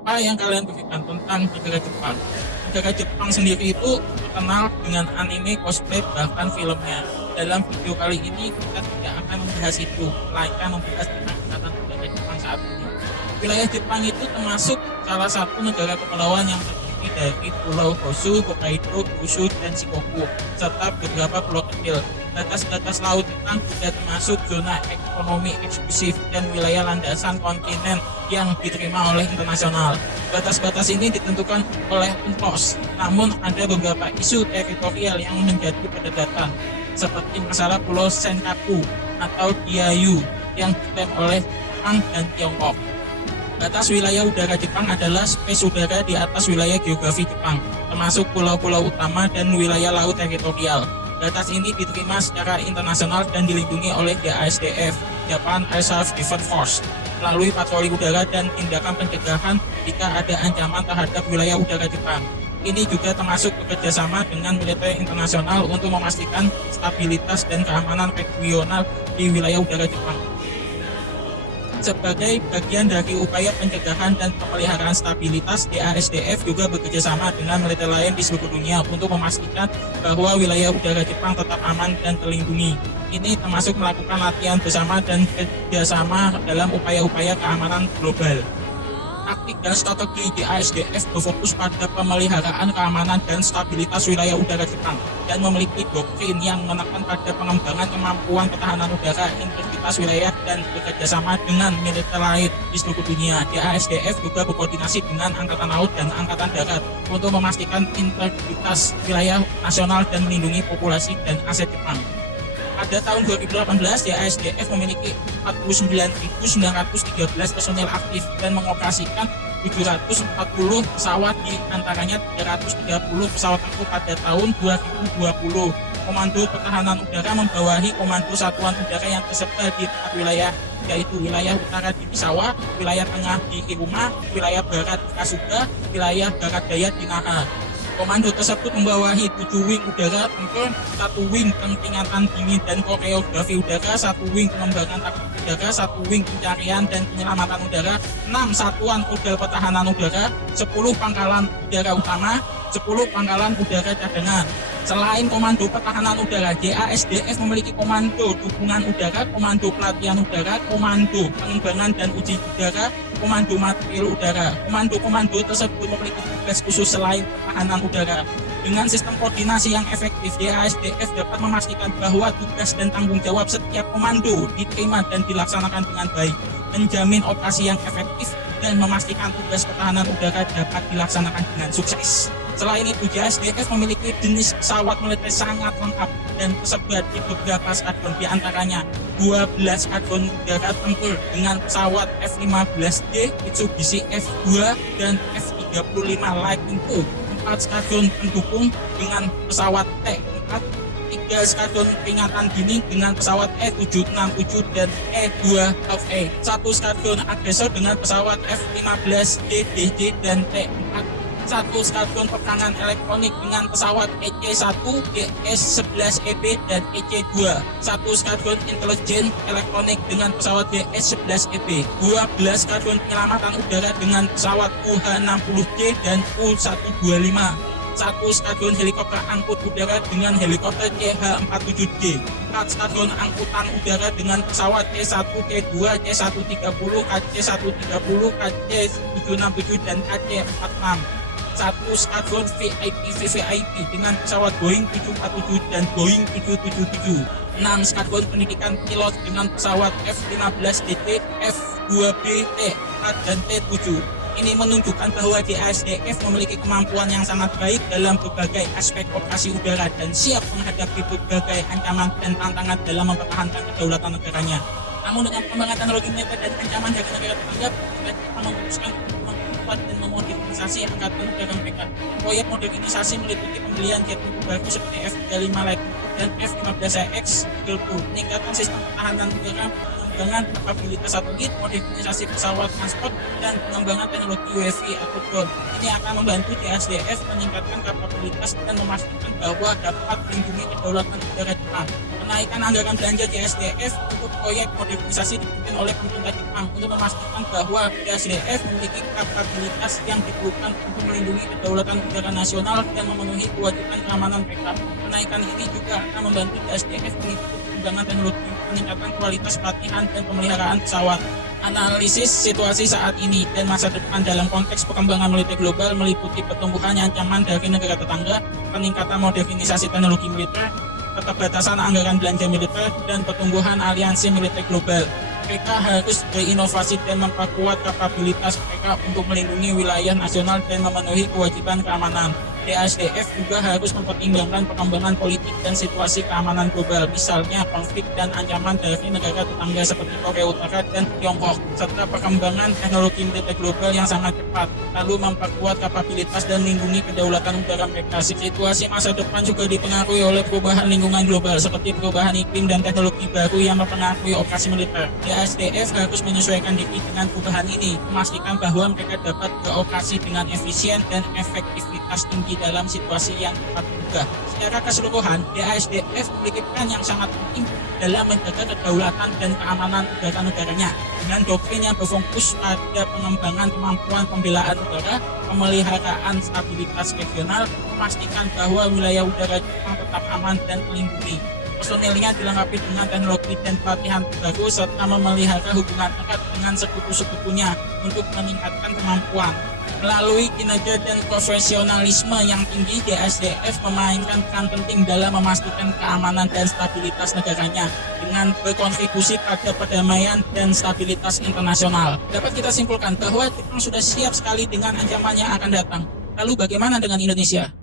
Apa yang kalian pikirkan tentang negara Jepang? Negara Jepang sendiri itu terkenal dengan anime, cosplay, bahkan filmnya. Dalam video kali ini kita tidak akan membahas itu, melainkan membahas tentang ikatan negara Jepang saat ini. Wilayah Jepang itu termasuk salah satu negara kepulauan yang terdiri dari Pulau Honshu, Hokkaido, Kyushu, dan Shikoku, serta beberapa pulau kecil. Batas-batas laut Jepang juga termasuk zona ekonomi eksklusif dan wilayah landasan kontinen yang diterima oleh internasional. Batas-batas ini ditentukan oleh UNCLOS, namun ada beberapa isu teritorial yang menjadi perdebatan, seperti masalah Pulau Senkaku atau Diaoyu yang diklaim oleh Jepang dan Tiongkok. Batas wilayah udara Jepang adalah space udara di atas wilayah geografi Jepang, termasuk pulau-pulau utama dan wilayah laut teritorial. Batas ini diterima secara internasional dan dilindungi oleh JASDF, Japan Air Surf Defense Force, melalui patroli udara dan tindakan pencegahan jika ada ancaman terhadap wilayah udara Jepang. Ini juga termasuk bekerjasama dengan militer internasional untuk memastikan stabilitas dan keamanan regional di wilayah udara Jepang. Sebagai bagian dari upaya pencegahan dan pemeliharaan stabilitas, JASDF juga bekerjasama dengan militer lain di seluruh dunia untuk memastikan bahwa wilayah udara Jepang tetap aman dan terlindungi. Ini termasuk melakukan latihan bersama dan kerjasama dalam upaya-upaya keamanan global. Taktik dan strategi JASDF berfokus pada pemeliharaan keamanan dan stabilitas wilayah udara Jepang dan memiliki doktrin yang menekan pada pengembangan kemampuan pertahanan udara, integritas wilayah, dan bekerjasama dengan militer lain di seluruh dunia. JASDF juga berkoordinasi dengan Angkatan Laut dan Angkatan Darat untuk memastikan integritas wilayah nasional dan melindungi populasi dan aset Jepang. Pada tahun 2018, JASDF memiliki 49.913 personel aktif dan mengoperasikan 740 pesawat, di antaranya 330 pesawat tempur pada tahun 2020. Komando Pertahanan Udara membawahi Komando Satuan Udara yang tersebar di 4 wilayah, yaitu wilayah utara di Misawa, wilayah tengah di Hiruma, wilayah barat di Kasuga, wilayah barat daya di Naha. Komando tersebut membawahi 7 wing udara tempur, 1 wing peringatan dini dan koreografi udara, 1 wing pengembangan taktik udara, 1 wing pencarian dan penyelamatan udara, 6 satuan rudal pertahanan udara, 10 pangkalan udara utama, 10 pangkalan udara cadangan. Selain Komando Pertahanan Udara, JASDF memiliki Komando Dukungan Udara, Komando Pelatihan Udara, Komando Pengembangan dan Uji Udara, Komando Material Udara. Komando-komando tersebut memiliki tugas khusus selain pertahanan udara. Dengan sistem koordinasi yang efektif, JASDF dapat memastikan bahwa tugas dan tanggung jawab setiap komando diterima dan dilaksanakan dengan baik, menjamin operasi yang efektif, dan memastikan tugas pertahanan udara dapat dilaksanakan dengan sukses. Selain itu, JASDF memiliki jenis pesawat militer sangat lengkap dan tersebar di beberapa skadron, di antaranya 12 skadron udara tempur dengan pesawat F-15D, Mitsubishi F-2, dan F-35 Lightning II, 4 skadron pendukung dengan pesawat T-4, 3 skadron peringatan dini dengan pesawat E-767 dan E-2FA, 1 skadron agresor dengan pesawat F-15D DJ dan T-4, 1 skadron peperangan elektronik dengan pesawat EC-1, DS-11EB, dan EC-2, 1 skadron intelijen elektronik dengan pesawat DS-11EB, 12 skadron penyelamatan udara dengan pesawat UH-60J dan U-125, 1 skadron helikopter angkut udara dengan helikopter CH-47J, 4 skadron angkutan udara dengan pesawat C-1, C-2, C-130, KC-130, KC-767, dan KC-46, 1 skadron VVIP dengan pesawat Boeing 747 dan Boeing 777, 6 skadron pendidikan pilot dengan pesawat F-15DT, F-2B, T-4, dan T-7. Ini menunjukkan bahwa JASDF memiliki kemampuan yang sangat baik dalam berbagai aspek operasi udara dan siap menghadapi berbagai ancaman dan tantangan dalam mempertahankan kedaulatan negaranya. Namun dengan perkembangan teknologi militer dan ancaman dari negara tetangga, kita memutuskan dan memodernisasi angkatan udara mereka. Proyek modernisasi meliputi pembelian jet tempur baru seperti F-35 Lightning dan F-15X Eagle II, meningkatkan sistem pertahanan udara, pengembangan kapabilitas satelit, modernisasi pesawat transport, dan pengembangan teknologi UAV atau drone. Ini akan membantu DSDF meningkatkan kapabilitas dan memastikan bahwa dapat melindungi kedaulatan udara Jepang. Kenaikan anggaran belanja DSDF untuk proyek modernisasi dipimpin oleh pemerintah Jepang untuk memastikan bahwa DSDF memiliki kapabilitas yang diperlukan untuk melindungi kedaulatan udara nasional dan memenuhi kewajiban keamanan mereka. Kenaikan ini juga akan membantu DSDF mengikuti pengembangan teknologi, peningkatan kualitas pelatihan dan pemeliharaan pesawat. Analisis situasi saat ini dan masa depan dalam konteks perkembangan militer global meliputi pertumbuhan ancaman dari negara tetangga, peningkatan modernisasi teknologi militer, keterbatasan anggaran belanja militer, dan pertumbuhan aliansi militer global. Mereka harus berinovasi dan memperkuat kapabilitas mereka untuk melindungi wilayah nasional dan memenuhi kewajiban keamanan. DSDF juga harus mempertimbangkan perkembangan politik dan situasi keamanan global, misalnya konflik dan ancaman dari negara tetangga seperti Korea Utara dan Tiongkok, serta perkembangan teknologi militer global yang sangat cepat, lalu memperkuat kapabilitas dan melindungi kedaulatan udara mereka. Situasi masa depan juga dipengaruhi oleh perubahan lingkungan global, seperti perubahan iklim dan teknologi baru yang mempengaruhi operasi militer. DSDF harus menyesuaikan diri dengan perubahan ini, memastikan bahwa mereka dapat beroperasi dengan efisien dan efektivitas tinggi dalam situasi yang cepat berubah. Secara keseluruhan, DSDF memiliki peran yang sangat penting dalam menjaga kedaulatan dan keamanan udara negaranya dengan doktrin yang berfokus pada pengembangan kemampuan pembelaan udara, pemeliharaan stabilitas regional, memastikan bahwa wilayah udara Jepang tetap aman dan terlindungi. Personilnya dilengkapi dengan teknologi dan pelatihan terbaru serta memelihara hubungan erat dengan sekutu-sekutunya untuk meningkatkan kemampuan. Melalui kinerja dan profesionalisme yang tinggi, DSDF memainkan peran penting dalam memastikan keamanan dan stabilitas negaranya dengan berkontribusi pada perdamaian dan stabilitas internasional. Dapat kita simpulkan bahwa Jepang sudah siap sekali dengan ancaman yang akan datang. Lalu bagaimana dengan Indonesia?